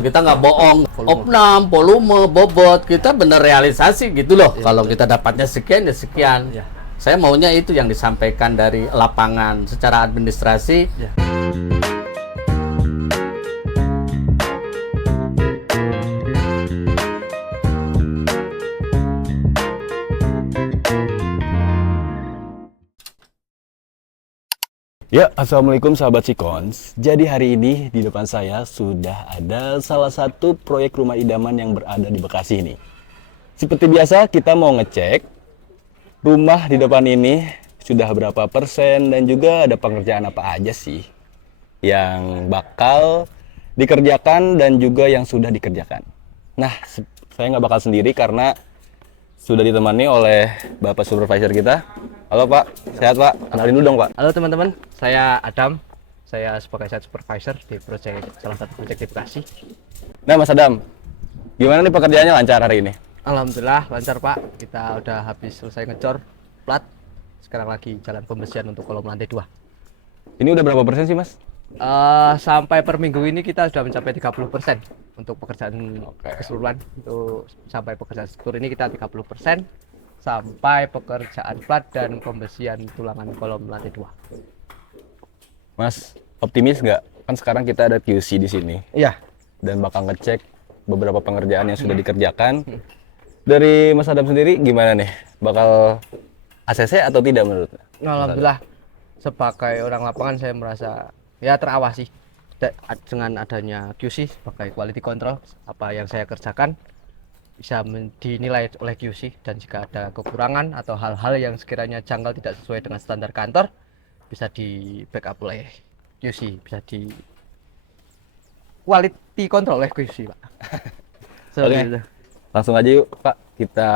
Kita nggak bohong, opnam, volume, bobot, kita bener realisasi gitu loh. Kalau kita dapatnya sekian ya sekian. Saya maunya itu yang disampaikan dari lapangan secara administrasi. Ya, assalamualaikum sahabat Sikons. Jadi hari ini di depan saya sudah ada salah satu proyek rumah idaman yang berada di Bekasi ini. Seperti biasa kita mau ngecek rumah di depan ini sudah berapa persen dan juga ada pengerjaan apa aja sih yang bakal dikerjakan dan juga yang sudah dikerjakan. Nah, saya nggak bakal sendiri karena sudah ditemani oleh Bapak Supervisor kita. Halo Pak, sehat Pak? Kenalin dulu dong Pak. Halo teman-teman, saya Adam. Saya sebagai site supervisor di salah satu proyek di Bekasi. Nah Mas Adam, gimana nih pekerjaannya, lancar hari ini? Alhamdulillah lancar Pak. Kita udah habis selesai ngecor plat. Sekarang lagi jalan pembersihan untuk kolom lantai 2. Ini udah berapa persen sih Mas? Sampai per minggu ini kita sudah mencapai 30% untuk pekerjaan keseluruhan. Untuk sampai pekerjaan struktur ini kita 30%. Sampai pekerjaan plat dan pembersihan tulangan kolom lantai 2. Mas, optimis nggak? Kan sekarang kita ada QC di sini. Iya. Dan bakal ngecek beberapa pengerjaan yang sudah dikerjakan. Dari Mas Adam sendiri gimana nih? Bakal ACC atau tidak menurutnya? Alhamdulillah, sebagai orang lapangan saya merasa ya terawasi dengan adanya QC sebagai quality control. Apa yang saya kerjakan bisa dinilai oleh QC, dan jika ada kekurangan atau hal-hal yang sekiranya janggal tidak sesuai dengan standar kantor bisa di backup oleh QC, bisa di quality control oleh QC Pak. Oke. Langsung aja yuk Pak, kita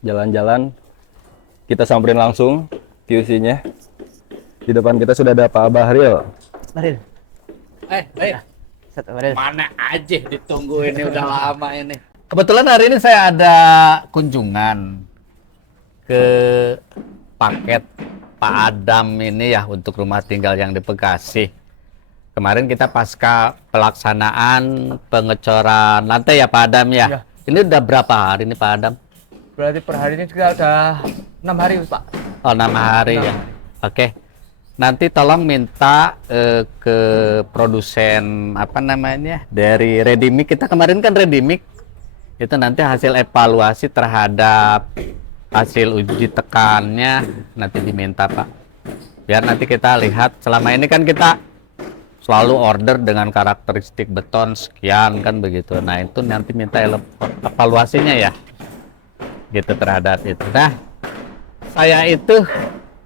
jalan-jalan, kita samperin langsung QC-nya. Di depan kita sudah ada Pak Bahril. Bahril. Bahril. Mana aja ditunggu ini udah lama ini. Kebetulan hari ini saya ada kunjungan ke paket Pak Adam ini ya untuk rumah tinggal yang di Bekasi. Kemarin kita pasca pelaksanaan pengecoran lantai ya Pak Adam ya. Ya. Ini udah berapa hari ini Pak Adam? Berarti per hari ini kita udah 6 hari Pak. Oh 6 hari ya. Oke. Nanti tolong minta ke produsen apa namanya dari Redimic. Kita kemarin kan Redimic. Itu nanti hasil evaluasi terhadap hasil uji tekannya nanti diminta Pak. Biar nanti kita lihat, selama ini kan kita selalu order dengan karakteristik beton sekian kan begitu. Nah itu nanti minta evaluasinya ya gitu terhadap itu. Nah saya itu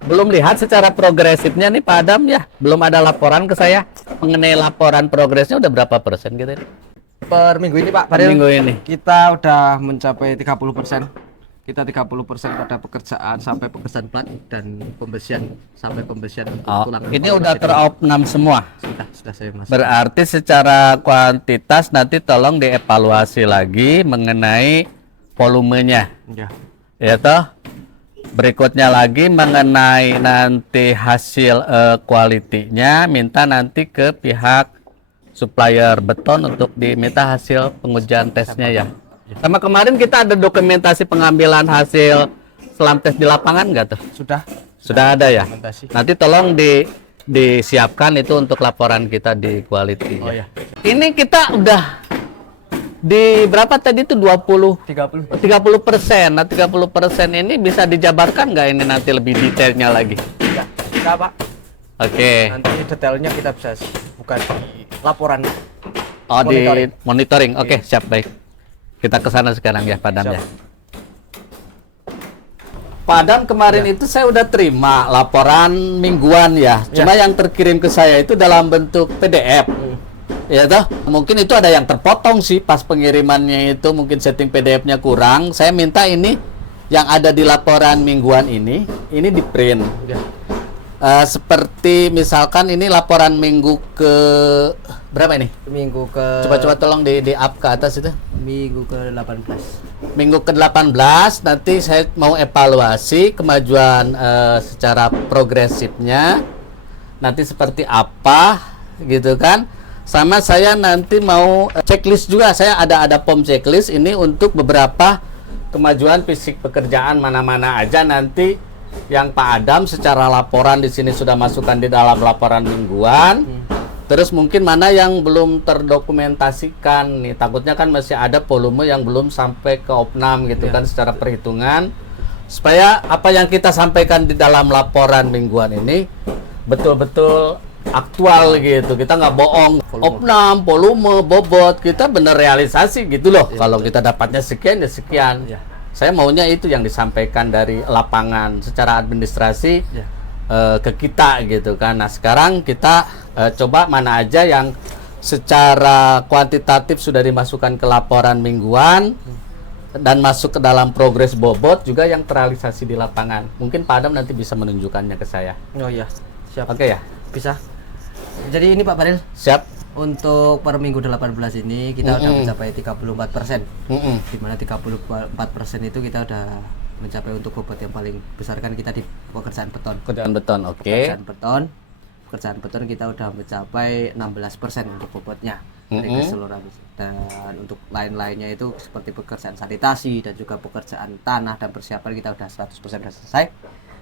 belum lihat secara progresifnya nih Pak Adam ya. Belum ada laporan ke saya mengenai laporan progresnya udah berapa persen gitu. Per minggu ini Pak, Per minggu ini kita udah mencapai 30%. Kita 30% pada pekerjaan sampai pekerjaan plat dan pembersihan sampai pembersihan tulang. Ini udah teropnam semua. Sudah saya masuk. Berarti secara kuantitas nanti tolong dievaluasi lagi mengenai volumenya. Ya. Ya toh. Berikutnya lagi mengenai nanti hasil kualitinya, minta nanti ke pihak supplier beton untuk diminta hasil pengujian tesnya ya. Sama kemarin kita ada dokumentasi pengambilan hasil selam tes di lapangan nggak tuh? Sudah ada ya. Nanti tolong disiapkan itu untuk laporan kita di quality. Oh ya. Ini kita udah di berapa tadi itu 30%. Nah 30% ini bisa dijabarkan nggak ini nanti lebih detailnya lagi? Bisa Pak. Oke. Nanti detailnya kita bisa bukan di laporan. Oh monitoring. Di monitoring. Oke, siap baik. Kita ke sana sekarang ya Pak Adam ya. Pak Adam kemarin itu saya udah terima laporan mingguan ya. Cuma yang terkirim ke saya itu dalam bentuk PDF. Ya toh, mungkin itu ada yang terpotong sih pas pengirimannya itu, mungkin setting PDF-nya kurang. Saya minta ini yang ada di laporan mingguan ini di print. Seperti misalkan ini laporan minggu ke berapa ini? Minggu ke Coba tolong di up ke atas itu. Minggu ke-18. Minggu ke-18 nanti saya mau evaluasi kemajuan secara progresifnya. Nanti seperti apa gitu kan. Sama saya nanti mau checklist juga. Saya ada POM checklist ini untuk beberapa kemajuan fisik pekerjaan mana-mana aja nanti yang Pak Adam secara laporan di sini sudah masukkan di dalam laporan mingguan. Terus mungkin mana yang belum terdokumentasikan nih. Takutnya kan masih ada volume yang belum sampai ke opnam gitu kan secara perhitungan. Supaya apa yang kita sampaikan di dalam laporan mingguan ini betul-betul aktual gitu, kita nggak bohong. Opnam, volume, bobot, kita bener realisasi gitu loh. Kalau kita dapatnya sekian ya sekian. Saya maunya itu yang disampaikan dari lapangan secara administrasi ke kita gitu kan. Nah sekarang kita coba mana aja yang secara kuantitatif sudah dimasukkan ke laporan mingguan dan masuk ke dalam progres bobot juga yang terrealisasi di lapangan. Mungkin Pak Adam nanti bisa menunjukkannya ke saya. Oh iya, siap. Oke ya? Bisa. Jadi ini Pak Baril, Siap. untuk per minggu 18 ini kita udah mencapai 34%. Di mana 34% itu kita udah mencapai untuk bobot yang paling besar kan kita di pekerjaan beton. Pekerjaan beton, oke. Pekerjaan beton kita udah mencapai 16% untuk bobotnya dari keseluruhan. Dan untuk lain-lainnya itu seperti pekerjaan sanitasi dan juga pekerjaan tanah dan persiapan kita udah 100% udah selesai.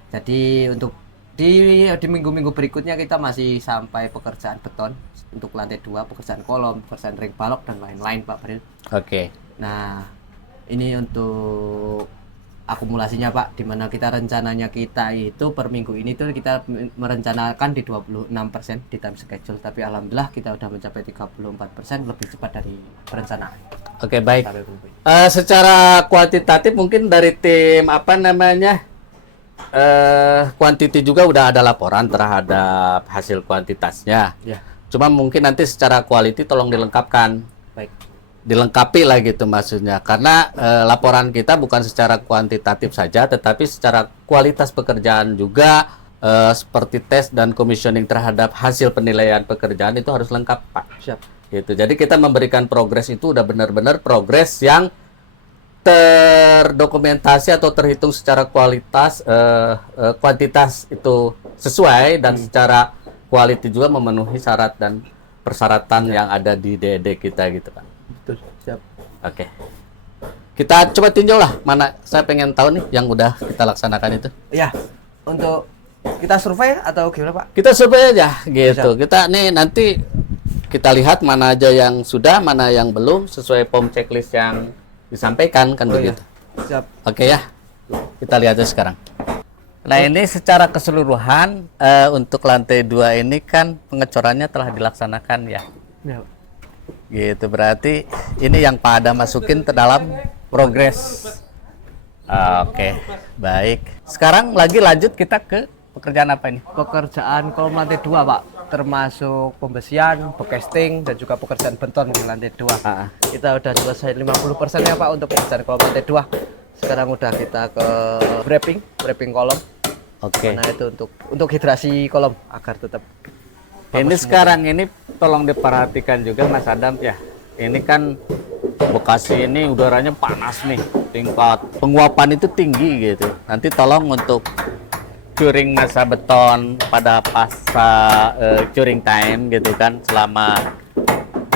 Jadi untuk di minggu-minggu berikutnya kita masih sampai pekerjaan beton untuk lantai 2, pekerjaan kolom, pekerjaan ring balok dan lain-lain Pak Baril. Oke. Nah, ini untuk akumulasinya Pak, dimana kita rencananya kita itu per minggu ini tuh kita merencanakan di 26% di time schedule, tapi alhamdulillah kita udah mencapai 34%, lebih cepat dari perencanaan. Oke, baik. Secara kuantitatif mungkin dari tim apa namanya quantity juga udah ada laporan terhadap hasil kuantitasnya. Ya. Cuma mungkin nanti secara quality tolong dilengkapkan. Baik. Dilengkapi lah gitu maksudnya. Karena laporan kita bukan secara kuantitatif saja, tetapi secara kualitas pekerjaan juga seperti tes dan commissioning terhadap hasil penilaian pekerjaan itu harus lengkap, Pak. Siap. Gitu. Jadi kita memberikan progres itu udah benar-benar progres yang terdokumentasi atau terhitung secara kualitas, kuantitas itu sesuai dan secara quality juga memenuhi syarat dan persyaratan yang ada di DED kita gitu kan. Betul. Siap. Oke. Kita coba tinjau lah mana saya pengen tahu nih yang udah kita laksanakan itu. Ya. Untuk kita survei atau gimana Pak? Kita survei aja gitu. Kita nih nanti kita lihat mana aja yang sudah, mana yang belum sesuai POM checklist yang disampaikan kan begitu. Siap. Oke ya. Kita lihat aja sekarang. Nah, ini secara keseluruhan untuk lantai 2 ini kan pengecorannya telah dilaksanakan ya. Ya. Gitu berarti ini yang Pak Adam masukin ke dalam progres. Oke, baik. Sekarang lagi lanjut kita ke pekerjaan apa ini? Pekerjaan kolom lantai 2 Pak, termasuk pembesian, casting dan juga pekerjaan beton di lantai 2. Kita udah selesai 50% ya Pak untuk pekerjaan kolom lantai 2. Sekarang udah kita ke wrapping kolom. Oke. Nah itu untuk hidrasi kolom agar tetap. Ini sekarang ini tolong diperhatikan juga Mas Adam ya. Ini kan Bekasi ini udaranya panas nih, tingkat penguapan itu tinggi gitu. Nanti tolong untuk curing massa beton pada pasca curing time gitu kan selama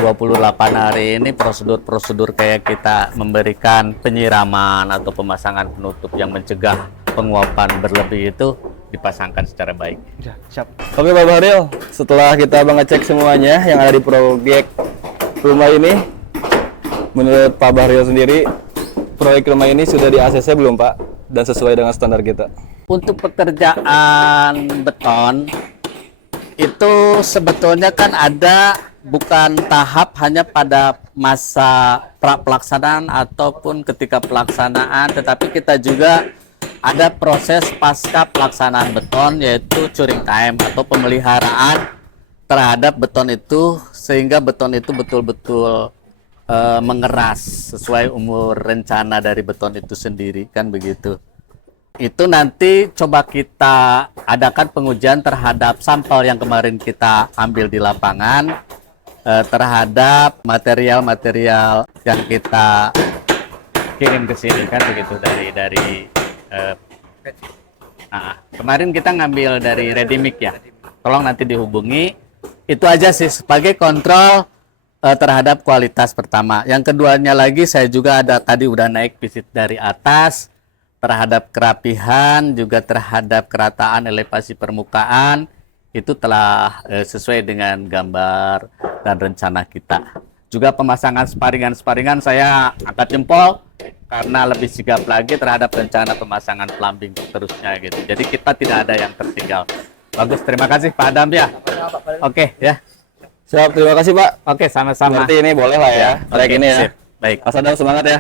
28 hari ini prosedur-prosedur kayak kita memberikan penyiraman atau pemasangan penutup yang mencegah penguapan berlebih itu dipasangkan secara baik. Ya, siap. Oke Pak Bahril, setelah kita mengecek semuanya yang ada di proyek rumah ini, menurut Pak Bahril sendiri, proyek rumah ini sudah di ACC belum Pak? Dan sesuai dengan standar kita? Untuk pekerjaan beton, itu sebetulnya kan ada bukan tahap hanya pada masa pelaksanaan ataupun ketika pelaksanaan, tetapi kita juga ada proses pasca pelaksanaan beton, yaitu curing time atau pemeliharaan terhadap beton itu sehingga beton itu betul-betul mengeras sesuai umur rencana dari beton itu sendiri kan begitu. Itu nanti coba kita adakan pengujian terhadap sampel yang kemarin kita ambil di lapangan terhadap material-material yang kita kirim ke sini kan begitu dari kemarin kita ngambil dari Redimic ya. Tolong nanti dihubungi Itu aja sih sebagai kontrol terhadap kualitas pertama. Yang keduanya lagi saya juga ada tadi udah naik visit dari atas terhadap kerapihan juga terhadap kerataan elevasi permukaan itu telah sesuai dengan gambar dan rencana kita. Juga pemasangan sparingan saya angkat jempol karena lebih sigap lagi terhadap rencana pemasangan plumbing seterusnya gitu. Jadi kita tidak ada yang tertinggal. Bagus, terima kasih Pak Adam ya. Oke ya. Siap, terima kasih Pak. Oke, sama-sama. Berarti ini boleh lah ya. Kayak Oke, gini ya. sip. Baik. Mas Adam semangat ya.